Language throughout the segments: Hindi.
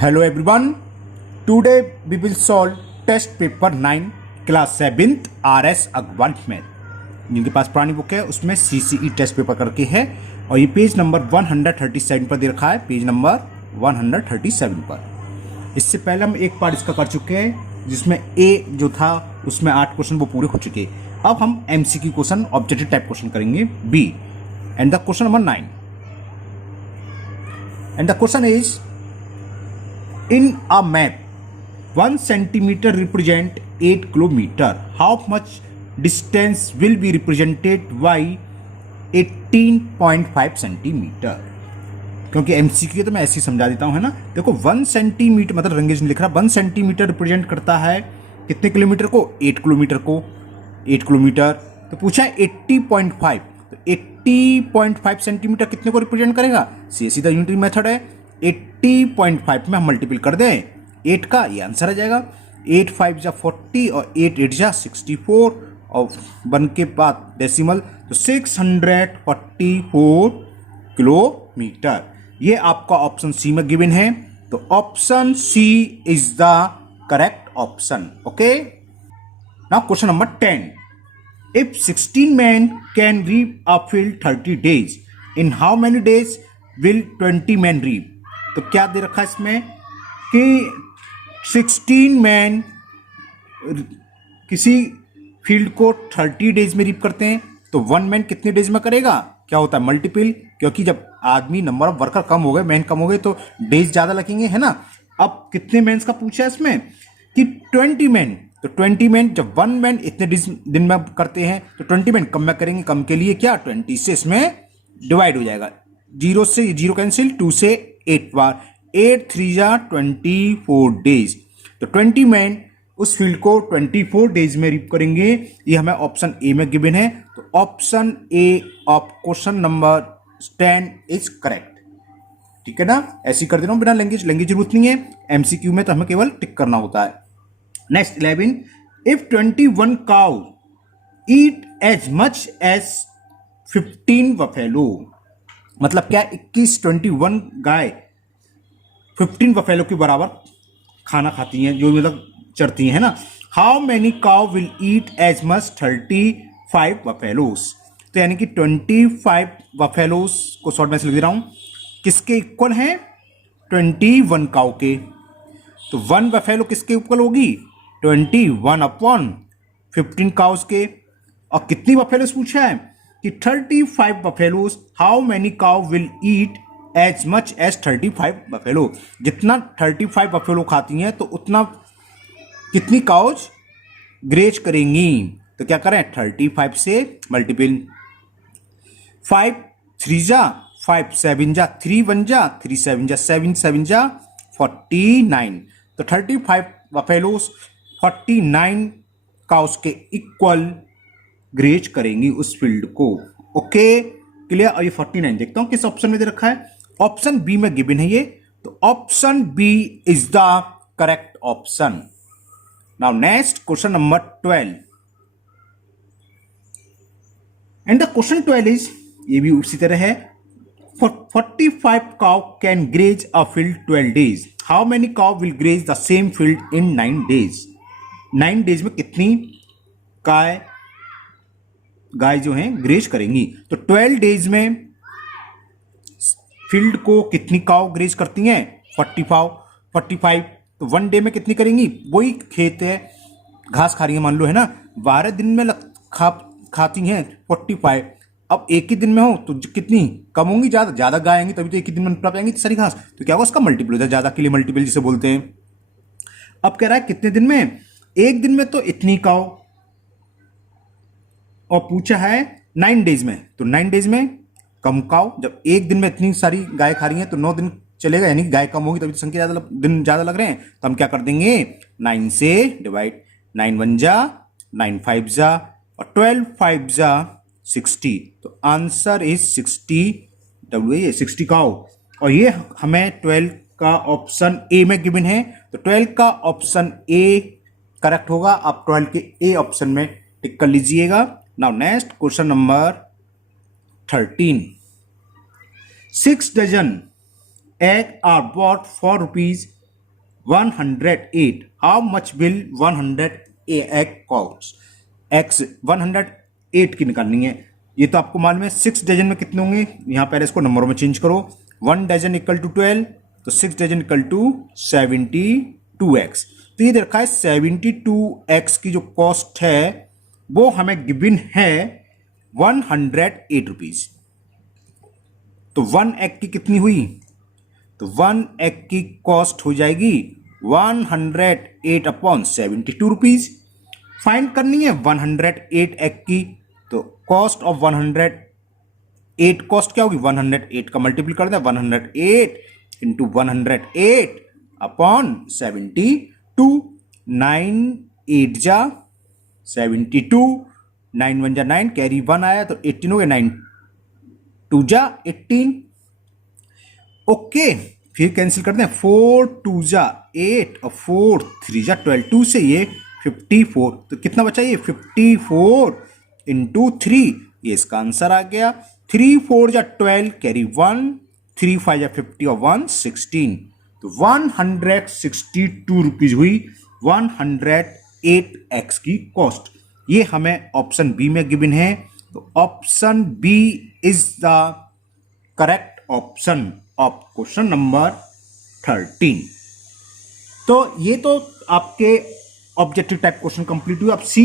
Hello everyone. Today we will solve test paper 9 class 7th RS अगवन math. जिनके पास पुरानी बुक है उसमें CCE टेस्ट पेपर करके है और ये पेज नंबर 137 पर दे रखा है, पेज नंबर 137 पर. इससे पहले हम एक पार्ट इसका कर चुके हैं जिसमें A जो था उसमें 8 क्वेश्चन वो पूरे हो चुके. अब हम MCQ question objective type question करेंगे B and the question number 9 and the question is in a map 1 centimeter represent 8 kilometer. How much distance will be represented by 18.5 centimeter? क्योंकि एमसीक्यू तो मैं ऐसे ही समझा देता हूँ, है ना. देखो 1 सेंटीमीटर मतलब रंगेज में लिख रहा 1 सेंटीमीटर रिप्रेजेंट करता है कितने किलोमीटर को, 8 किलोमीटर को. 8 किलोमीटर तो पूछा है 80.5, तो 80.5 सेंटीमीटर कितने को रिप्रेजेंट करेगा. सीधा यूनिटरी मेथड है. 80.5 में हम मल्टीपल कर दें 8 का, ये आंसर आ जाएगा. 8 5 जा 40 और 8 8 जा 64 और 1 के बाद डेसिमल तो 644 किलोमीटर. ये आपका ऑप्शन सी में गिवन है, तो option C is the correct option. Okay. Now question number 10. If 16 men can reap a field 30 days, in how many days will 20 men reap. तो क्या दे रखा है इसमें कि 16 मैन किसी फील्ड को 30 डेज में रीप करते हैं, तो 1 मैन कितने डेज में करेगा. क्या होता है मल्टीपल, क्योंकि जब आदमी नंबर ऑफ वर्कर कम हो गए, मैन कम हो गए, तो डेज ज्यादा लगेंगे, है ना. अब कितने मैन का पूछा है इसमें कि 20 मैन. तो 20 मैन जब 1 मैन इतने दिन में करते हैं तो 20 मैन कम में करेंगे. कम के लिए क्या 20 से इसमें डिवाइड हो जाएगा. 0 से 0 कैंसिल, 2 से 8 बार, 8 3 जा 24 डेज. तो 20 मैन उस फील्ड को 24 डेज में रीप करेंगे. ये हमें ऑप्शन ए में गिवन है, तो option A of question number 10 is correct. ठीक है ना. ऐसे कर दे रहा हूं बिना लैंग्वेज जरूरत नहीं है. एमसीक्यू में तो हमें केवल टिक करना होता है. Next 11. If 21 cow eat as much as 15 buffalo. मतलब क्या 21 गाय 15 बफेलो के बराबर खाना खाती हैं, जो मतलब चरती हैं, है ना. How many cow will eat as much 35 buffaloes. तो यानी कि 25 बफेलोस को शॉर्ट में से लिख दे रहा हूं, किसके इक्वल है 21 काउ के. तो 1 बफेलो किसके इक्वल होगी 21 अपॉन 15 काउस के. और कितनी बफेलोस पूछा है कि 35 buffaloes. How many cow will eat as much as 35 buffalo. जितना 35 बफेलो खाती हैं तो उतना कितनी काउज ग्रेज करेंगी. तो क्या करें 35 से मल्टीपल. 5 3 जा 5 7 जा 3 1 जा 3 7 जा 7 7 जा 49. तो 35 बफेलोस 49 काउस के इक्वल ग्रेज करेंगी उस फील्ड को. Okay clear. और ये 49 देखता हूं किस ऑप्शन में दे रखा है. ऑप्शन बी में गिवन है ये, तो option B is the correct option. Now next question number 12 and the question 12 is, ये भी उसी तरह है. 45 cow can graze a field 12 days. How many cow will graze the same field in 9 days. 9 days में कितनी गाय जो हैं ग्रेज करेंगी. तो 12 डेज में फील्ड को कितनी काउ ग्रेज करती हैं 45. तो 1 डे में कितनी करेंगी, वही खेत है घास खा रही है मान लो, है ना. 12 दिन में खाती हैं 45. अब एक ही दिन में हो तो कितनी कम होंगी, ज्यादा गाय आएंगी, तभी तो एक ही दिन में निपटा पाएंगी सारी घास. तो क्या होगा उसका मल्टीपल हो जाए, ज्यादा के लिए मल्टीपल जिसे बोलते हैं. अब कह रहा है कितने दिन में, एक दिन में तो इतनी काउ, और पूछा है 9 डेज में, तो 9 डेज में कम काउ. जब एक दिन में इतनी सारी गाय खा रही हैं तो 9 दिन चलेगा, यानी गाय कम होगी तभी तो संख्या दिन ज्यादा लग रहे हैं. तो हम क्या कर देंगे 9 से डिवाइड. 9 1 जा 9 5 जा और 12 5 जा 60. तो आंसर इज 60 काउ. और ये हमें 12 का ऑप्शन ए में गिवन है, तो 12 का ऑप्शन ए करेक्ट होगा. आप 12 के ए ऑप्शन में टिक कर लीजिएगा. Now next question number 13. 6 dozen eggs are bought for rupees 108, how much will 108 cost? X 108 की निकालनी है, ये तो आपको मालूम है। 6 डजन में कितने होंगे, यहाँ पहले इसको नंबरों में चेंज करो। 1 डजन इक्वल टू 12, तो 6 डजन इक्वल टू 72x। तो ये देखा है 72x की जो कॉस्ट है वो हमें गिवन है 108 रुपीज। तो 1 एग की कितनी हुई, तो 1 एग की कॉस्ट हो जाएगी 108 अपॉन 72 रुपीज। फाइंड करनी है 108 एग की, तो कॉस्ट ऑफ 108 कॉस्ट क्या होगी, 108 का मल्टीपल कर दें, 108 इंटू 108 अपॉन 72, 9 8 जा 72, 9 1 जा 9, कैरी 1 आया तो 18 हो गया, 9 2 जा 18। ओके, फिर कैंसिल कर दें, 4 2 जा 8 और 4 3 जा 12, 2 से ये 54, तो कितना बचा ये 54 इंटू 3, ये इसका आंसर आ गया। 3 4 जा 12, कैरी 1, 3 5 जा 50 और 1 16, तो 162 रुपीज हुई 108x की कॉस्ट। ये हमें ऑप्शन बी में गिवन है, तो option B is the correct option of question number 13। तो ये तो आपके ऑब्जेक्टिव टाइप क्वेश्चन कंप्लीट हुए। अब सी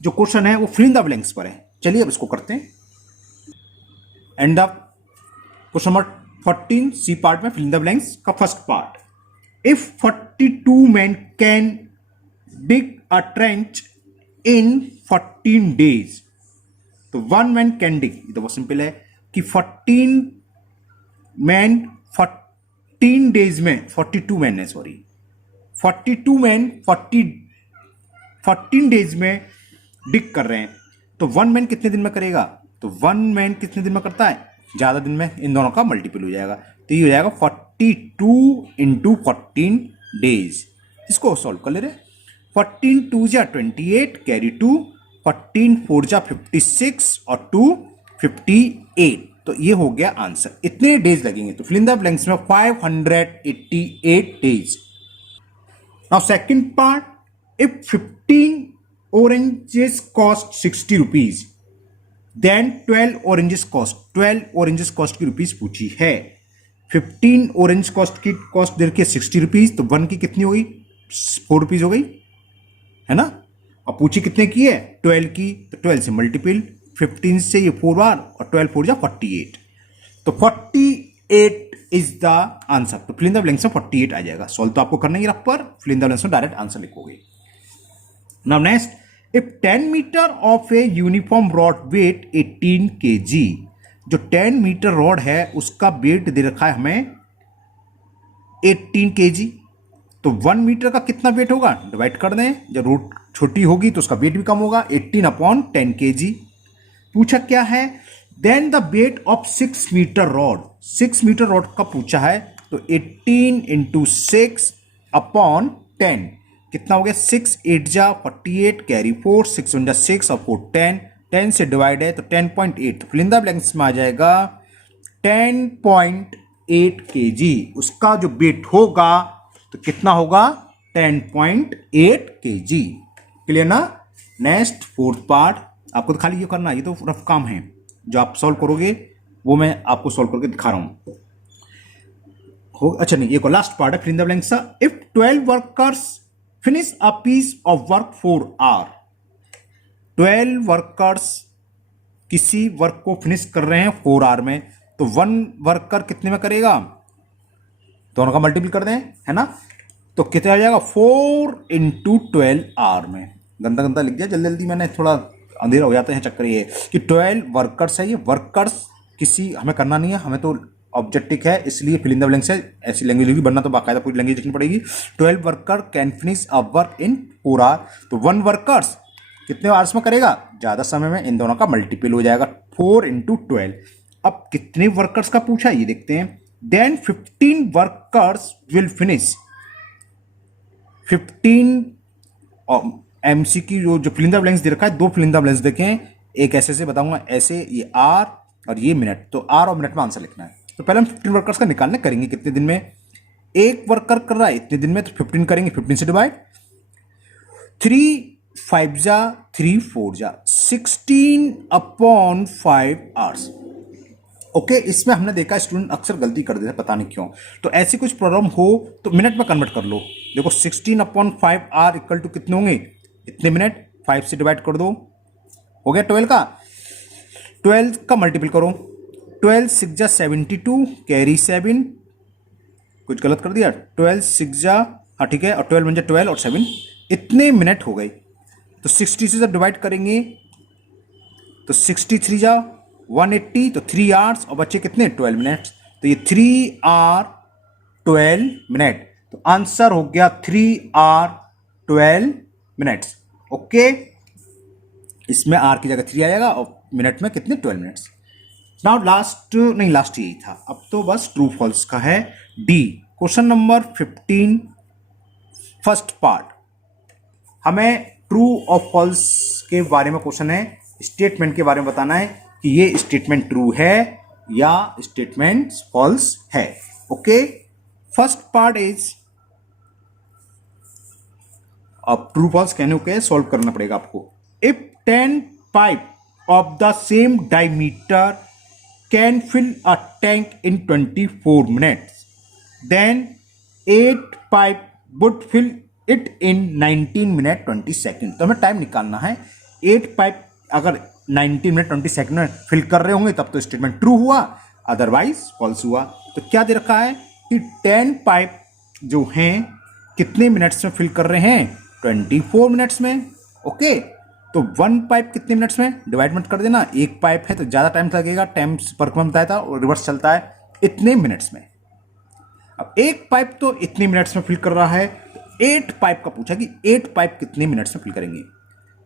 जो क्वेश्चन है वो फिल इन द ब्लैंक्स पर है। चलिए अब इसको करते हैं। And the question number 14 C part में फिल इन द ब्लैंक्स का first part, if 42 men can dig a trench in 14 days, तो 1 man कैन डिग, ये तो बहुत सिंपल है कि 14 men 14 days में, 42 men है सॉरी, 42 men 14 days में डिग कर रहे हैं, तो 1 man कितने दिन में करेगा, तो 1 man कितने दिन में करता है, ज्यादा दिन में, इन दोनों का मल्टीपल हो जाएगा, तो ये हो जाएगा 42 इंटू 14 डेज। इसको सॉल्व कर ले रहे, 14 2 जा 28, कैरी 2, 14 4 जा 56 और 2 58, तो ये हो गया आंसर। इतने डेज लगेंगे, तो फिल इन द ब्लैंक्स में 588 days. Now second part, if 15 oranges cost 60 rupees, then 12 oranges cost की रुपीज पूछी है। 15 ऑरेंज कॉस्ट की कॉस्ट दे रखी है 60 रुपीज, तो 1 की कितनी हो गई, 4 रुपीज हो गई है ना। और पूछी कितने की है, 12 की, तो 12 से मल्टीपल, 15 से ये 4 बार और 12 4 जा 48, तो 48 इज द आंसर। तो फिल इन द ब्लैंक्स में 48 आ जाएगा। सॉल्व तो आपको करना ही रफ पर, फिल इन द ब्लैंक्स में डायरेक्ट आंसर लिखोगे। Now next, if 10 metre of a uniform rod weight 18 kg, जो 10 मीटर रॉड है उसका वेट दे रखा है हमें 18 kg, तो 1 मीटर का कितना वेट होगा, डिवाइड कर दें, जब रोड छोटी होगी तो उसका वेट भी कम होगा, 18 अपॉन 10 kg। पूछा क्या है, then the weight of 6 metre rod, 6 metre rod का पूछा है, तो 18 इंटू 6 अपॉन 10, कितना हो गया, 6 8 जा 48, कैरी 4, 6 1 जा 6 और 4 10, 10 से डिवाइड है तो 10.8, तो फिल इन द ब्लैंक्स में आ जाएगा 10.8 kg। उसका जो वेट होगा तो कितना होगा, 10.8 kg। क्लियर ना। नेक्स्ट फोर्थ पार्ट, आपको तो खाली ये करना, ये तो रफ काम है, जो आप सॉल्व करोगे वो मैं आपको सॉल्व करके दिखा रहा हूं। अच्छा नहीं, ये को लास्ट पार्ट है fill in the blanks. If 12 workers finish a piece of work 4 hours, 12 workers किसी वर्क को फिनिश कर रहे हैं 4 hour में, तो 1 वर्कर कितने में करेगा, दोनों का मल्टीपल कर दें है ना, तो कितना आ जाएगा 4 इंटू 12 hour में। गंदा गंदा लिख दिया जल्दी जल्दी मैंने, थोड़ा अंधेरा हो जाता है चक्कर ये कि 12 वर्कर्स है, ये वर्कर्स किसी हमें करना नहीं है, हमें तो ऑब्जेक्टिव है, इसलिए फिल इन द ब्लैंक्स है। ऐसी लैंग्वेज होगी, बनना तो बाकायदा पूरी लैंग्वेज लिखनी पड़ेगी। 12 worker can finish a work in 4 hour, तो 1 वर्कर्स कितने आवर्स में करेगा, ज्यादा समय में, इन दोनों का मल्टीपल हो जाएगा 4 इंटू 12। अब कितने वर्कर्स का पूछा ये देखते हैं। देन 15 वर्कर्स विल फिनिश, 15 एमसी की जो फिल इन द ब्लैंक्स दे रखा है, 2 फिल इन द ब्लैंक्स देखें, एक ऐसे से बताऊंगा, ऐसे ये आर और ये मिनट, तो आर और मिनट में आंसर लिखना है। तो पहले हम 15 वर्कर्स का निकालने करेंगे कितने दिन में, एक वर्कर कर रहा है इतने दिन में, तो 15 करेंगे, 15 से डिवाइड, 3 5 जा 3 4 जा 16/5 आवर्स। ओके, इसमें हमने देखा स्टूडेंट अक्सर गलती कर देते हैं, पता नहीं क्यों। तो ऐसी कुछ प्रॉब्लम हो तो मिनट में कन्वर्ट कर लो। देखो 16/5 आर इक्वल टू कितने होंगे, इतने मिनट, 5 से डिवाइड कर दो, हो गया 12 का। 12 का मल्टीपल करो, 12 6 जा 72, कैरी 7, कुछ गलत कर दिया, 12 6 जा, हाँ ठीक है, और 12 बन जा 12 और 7, इतने मिनट हो गए। तो 60 से जब डिवाइड करेंगे तो 63 जा 180, तो 3 आवर्स, और बच्चे कितने 12 मिनट्स, तो ये 3 आवर 12 मिनट। तो आंसर हो गया 3 आवर 12 मिनट्स। ओके, इसमें आर की जगह 3 आएगा और मिनट में कितने 12 मिनट्स। नाउ लास्ट, नहीं लास्ट यही था, अब तो बस ट्रू फॉल्स का है। D question number 15 first part, हमें ट्रू और फॉल्स के बारे में क्वेश्चन है, स्टेटमेंट के बारे में बताना है कि ये स्टेटमेंट ट्रू है या स्टेटमेंट फॉल्स है। ओके, फर्स्ट पार्ट इज, अब ट्रू फॉल्स कहने को सॉल्व करना पड़ेगा आपको। If 10 pipe of the same diameter can fill a tank in 24 minutes, then 8 pipe would fill it in 19 minute 20 second. तो हमें टाइम निकालना है। 8 पाइप अगर 19 मिनट 20 सेकेंड में फिल कर रहे होंगे तब तो स्टेटमेंट ट्रू हुआ, अदरवाइज फॉल्स हुआ। तो क्या दे रखा है कि 10 पाइप जो हैं कितने मिनट्स में फिल कर रहे हैं, 24 मिनट्स में। ओके, तो 1 पाइप कितने मिनट्स में, डिवाइड मत कर देना, एक पाइप है तो ज़्यादा टाइम लगेगा, टाइम पर कम बताया था और रिवर्स चलता है, इतने मिनट्स में। अब एक पाइप तो इतने मिनट्स में फिल कर रहा है, 8 पाइप का पूछा कि 8 पाइप कितने मिनट्स में फिल करेंगे।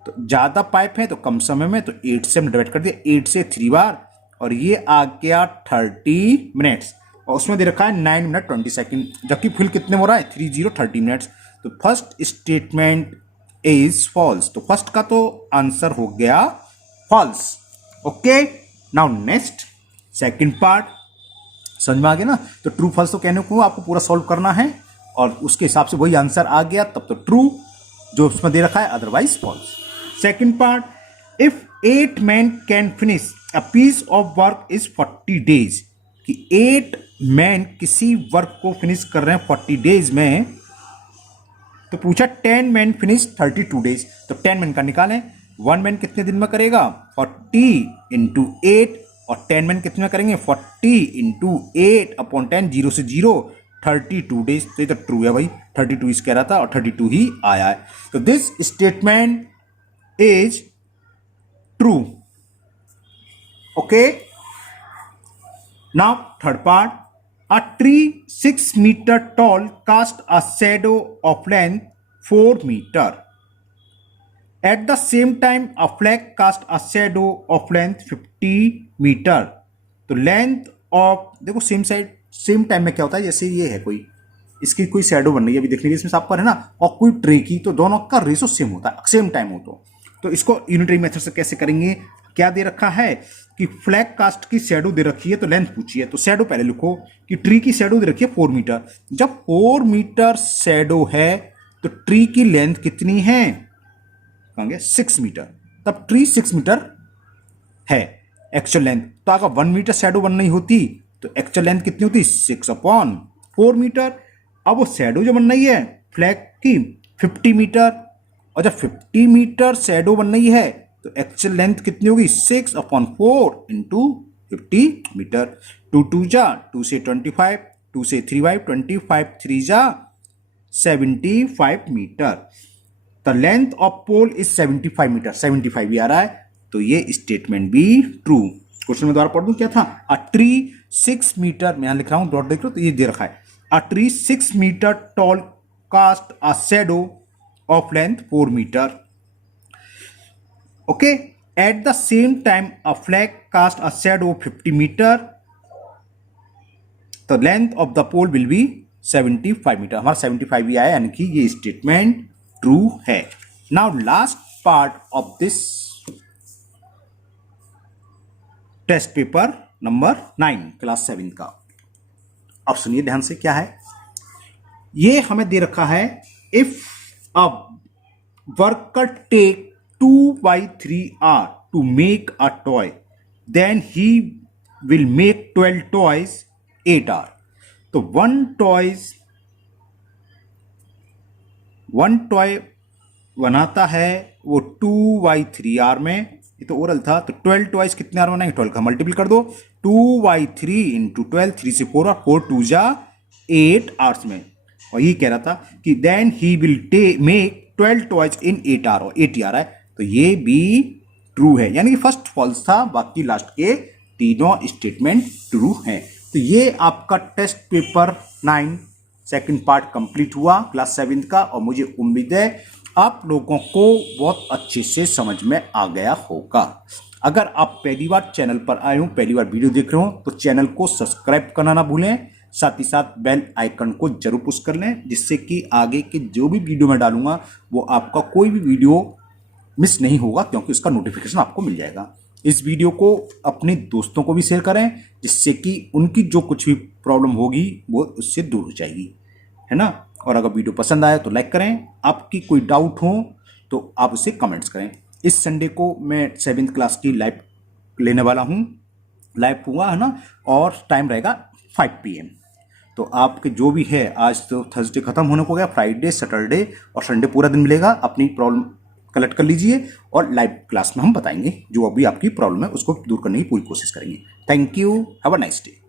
तो ज़्यादा पाइप है तो कम समय में, तो 8 से हमने डिवाइड कर दिया, 8 से 3 बार, और ये आ गया 30 मिनट्स, और उसमें दे रखा है 9 मिनट 20 सेकेंड, जबकि फिल कितने में हो रहा है 30 मिनट्स। तो फर्स्ट स्टेटमेंट इज फॉल्स, तो फर्स्ट का तो आंसर हो गया false. Okay, now next second part, समझ में आ गया ना। तो ट्रू फॉल्स तो कहने को आपको पूरा सॉल्व करना है, और उसके हिसाब से वही आंसर आ गया तब तो ट्रू जो उसमें दे रखा है, otherwise false. Second part, if 8 man can finish a piece of work is 40 days, कि 8 मैन किसी वर्क को फिनिश कर रहे हैं 40 डेज में, तो पूछा 10 मैन फिनिश 32 डेज, तो 10 मैन का निकालें, 1 मैन कितने दिन में करेगा 40 इंटू 8, और 10 मैन कितने में करेंगे 40 इंटू 8 अपॉन 10, 0 से 0 32 डेज। तो ये तो ट्रू है भाई, 32 इस कह रहा था और 32 ही आया है। तो this statement is true. Okay, now third part, a tree 6 meter tall cast a shadow of length 4 meter. At the same time, a flag cast a shadow of length 50 meter. तो लेंथ ऑफ, देखो सेम साइड सेम टाइम में क्या होता है, जैसे ये है कोई, इसकी कोई शैडो बन रही है, अभी देखने के इसमें साफ पर है ना, और कोई ट्री की, तो दोनों का रेशो सेम होता है, सेम टाइम हो तो इसको यूनिटरी मेथड से कैसे करेंगे। क्या दे रखा है कि फ्लैग कास्ट की शैडो दे रखी है, तो लेंथ पूछी है, तो शैडो पहले लिखो कि ट्री की शैडो दे रखी है 4 मीटर। जब 4 मीटर शैडो है तो ट्री की लेंथ कितनी है, कहेंगे 6 मीटर, तब ट्री 6 मीटर है एक्चुअल लेंथ। तो अगर 1 मीटर शैडो बन नहीं होती तो एक्चुअल लेंथ कितनी होती, 6/4 मीटर। अब वो शैडो जो बन रही है फ्लैग की 50 मीटर, और जब 50 मीटर शैडो बन रही है तो एक्चुअल लेंथ कितनी होगी, 6/4 इंटू 50 मीटर। 2 2 जा 2 से 25, 2 से 3 5 25, 3 जा 75 metre. The length of pole is 75 metre, 75 भी आ रहा है, तो ये स्टेटमेंट भी ट्रू। क्वेश्चन में दोबारा पढ़ दूं क्या था, अ ट्री 6 मीटर, मैं यहां लिख रहा हूं डॉट देख लो, तो ये दे रखा है, a tree 6 metre tall cast a shadow of length 4 meter. Okay, at the same time a flag cast a shadow 50 meter, the length of the pole will be 75 meter। हमारा 75 ही आया, यानी कि ये स्टेटमेंट ट्रू है। Now last part of this test paper number 9 class 7 का, अब सुनिए ध्यान से क्या है। ये हमें दे रखा है if a worker take 2/3 hour to make a toy, then he will make 12 toys 8 hour. तो वन टॉय बनाता है वो 2/3 hour में। ये तो ओरल था, तो 12 टॉयज कितने आर बनाएंगे, 12 का मल्टीपल कर दो, 2/3 इंटू 12, 3 से 4 और 4 2 जा 8 hours में। और ये कह रहा था कि then he will make 12 toys in 8 hour, और 8 hour है, तो ये भी ट्रू है, यानी कि फर्स्ट फॉल्स था, बाकी लास्ट के तीनों स्टेटमेंट ट्रू हैं। तो ये आपका test paper 9 second part complete हुआ क्लास 7 का, और मुझे उम्मीद है आप लोगों को बहुत अच्छे से समझ में आ गया होगा। अगर आप पहली बार चैनल पर आए हो, पहली बार वीडियो देख रहे हो, तो चैनल को सब्सक्राइब करना ना भूलें, साथ ही साथ बेल आइकन को जरूर पुश कर लें, जिससे कि आगे के जो भी वीडियो मैं डालूंगा वो आपका कोई भी वीडियो मिस नहीं होगा, क्योंकि उसका नोटिफिकेशन आपको मिल जाएगा। इस वीडियो को अपने दोस्तों को भी शेयर करें, जिससे कि उनकी जो कुछ भी प्रॉब्लम होगी वो उससे दूर हो जाएगी, है ना। और अगर वीडियो पसंद आए तो लाइक करें, आपकी कोई डाउट हो तो आप उसे कमेंट्स करें। इस संडे को मैं 7th क्लास की लाइव लेने वाला हूँ, लाइव हुआ है ना, और टाइम रहेगा 5 PM। तो आपके जो भी है, आज तो थर्सडे खत्म होने को गया, फ्राइडे सैटरडे और संडे पूरा दिन मिलेगा, अपनी प्रॉब्लम कलेक्ट कर लीजिए और लाइव क्लास में हम बताएंगे जो अभी आपकी प्रॉब्लम है उसको दूर करने की पूरी कोशिश करेंगे। Thank you, have a nice day.